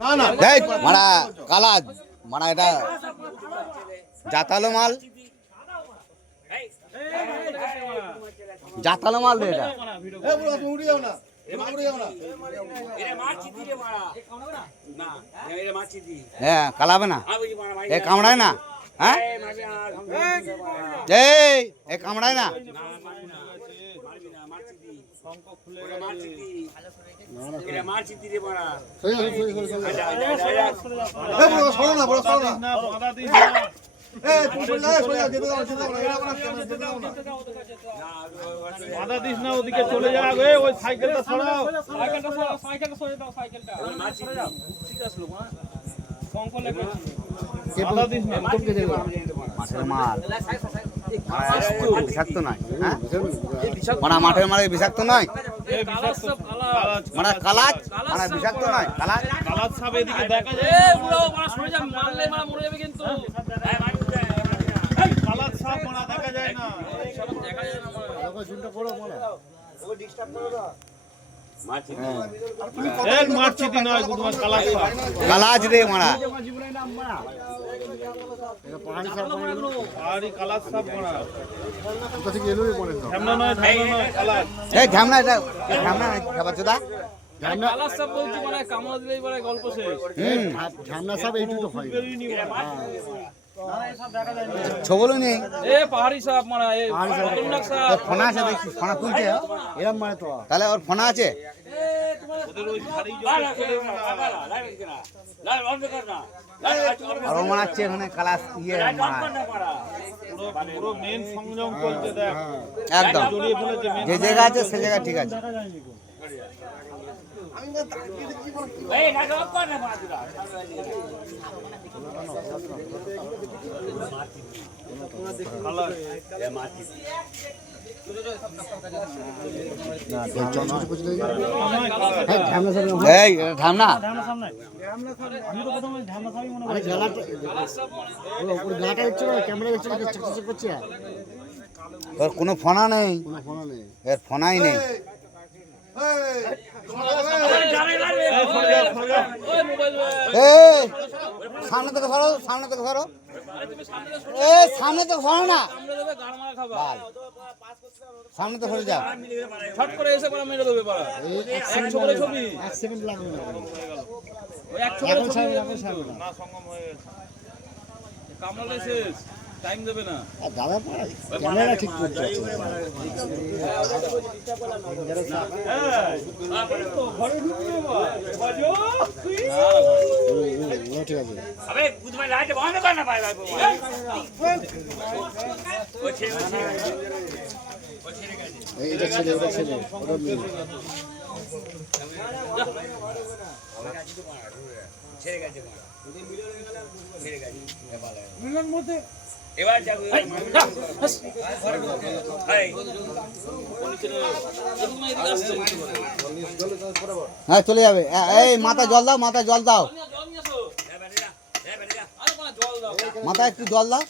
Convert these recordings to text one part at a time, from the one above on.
মারা কালাজ মারা এটা জাতালো মাল, জাতালো মাল রে এটা। হ্যাঁ কালাবে না, এ কামড়ায় না, হ্যাঁ এ কামড়ায় না। বাধা দিস না, ওদিকে চলে যা। ওই সাইকেলটা সরাও, সাইকেলটা সরে দাও, সাইকেলটা ঠিক আছে। বাধা দিস না, মাঠের মাল বিষাক্ত নয়, হ্যাঁ মানে মাঠের মাল বিষাক্ত নয়, মানে কালাজ মানে বিষাক্ত নয়, কালাজ কালাজ সাপ এদিকে দেখা যায়। মারলে মরে যাবে কিন্তু, কালাজ সাপ মারা দেখা যায় না, দেখা যায় না। কালাজ রে মারা, ঝামনা এটা ঝামনা খাবার চোদা, ছবলও নেই। পাহাড়ি সাপ মারা, ফোনা আছে দেখছি, ফোনা তুলছে এরম মানে তো, তাহলে ওর ফোনা আছে। আরো মারাচ্ছে এখানে কালাস ইয়ে একদম যে জায়গা আছে সে জায়গা ঠিক আছে। এই ঢামনা ওর কোনো ফোনা নেই, এর ফোনাই নেই। সামনে থেকে ধরো, সামনে থেকে ধরো, সামনে তো ধরো না, সামনে তো ধরে যাও। ছট করে এসে পড়া মেরে দেবে পাড়া, এক ছবি ছবি, এক সেকেন্ড লাগবে না, ওই এক ছবি ছবি না, সঙ্গম হয়ে গেছে, কামড়ালে শেষ, টাইম দেবে না। দাদা ক্যামেরা ঠিক করতে আছে, ঘরে ঢুকবে বাজো ঠিক আছে। আবে বুঝবে লাইট বন্ধ কর না ভাই ভাই, ও ছেড়ে এটা ছেলে, ওটা ছেলে, ওটা মেয়ে। ছেড়ে গেছে মিলন মধ্যে এবার যাবে। হ্যাঁ চলে যাবে। এই মাথা জল দাও, মাথা জল দাও, মাথা একটু জল দাও।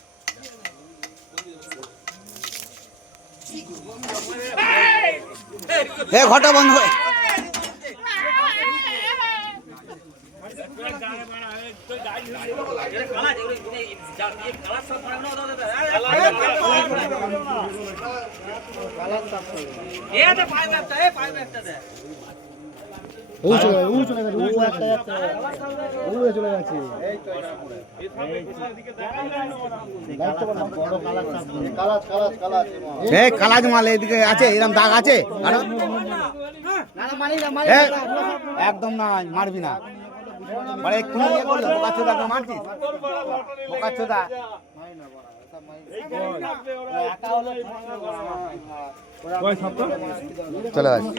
এ ঘটা বন্ধ হয়। ও চলে গেছে, ও একটা যাচ্ছে, ও চলে গেছে। কালাজ মাল এদিকে আছে, এরকম দাগ আছে একদম না, মারবি না, মানে এক্ষুনি ইয়ে করলো বোকাচোদা, মারছিস বোকাচোদা। চলে গেছে।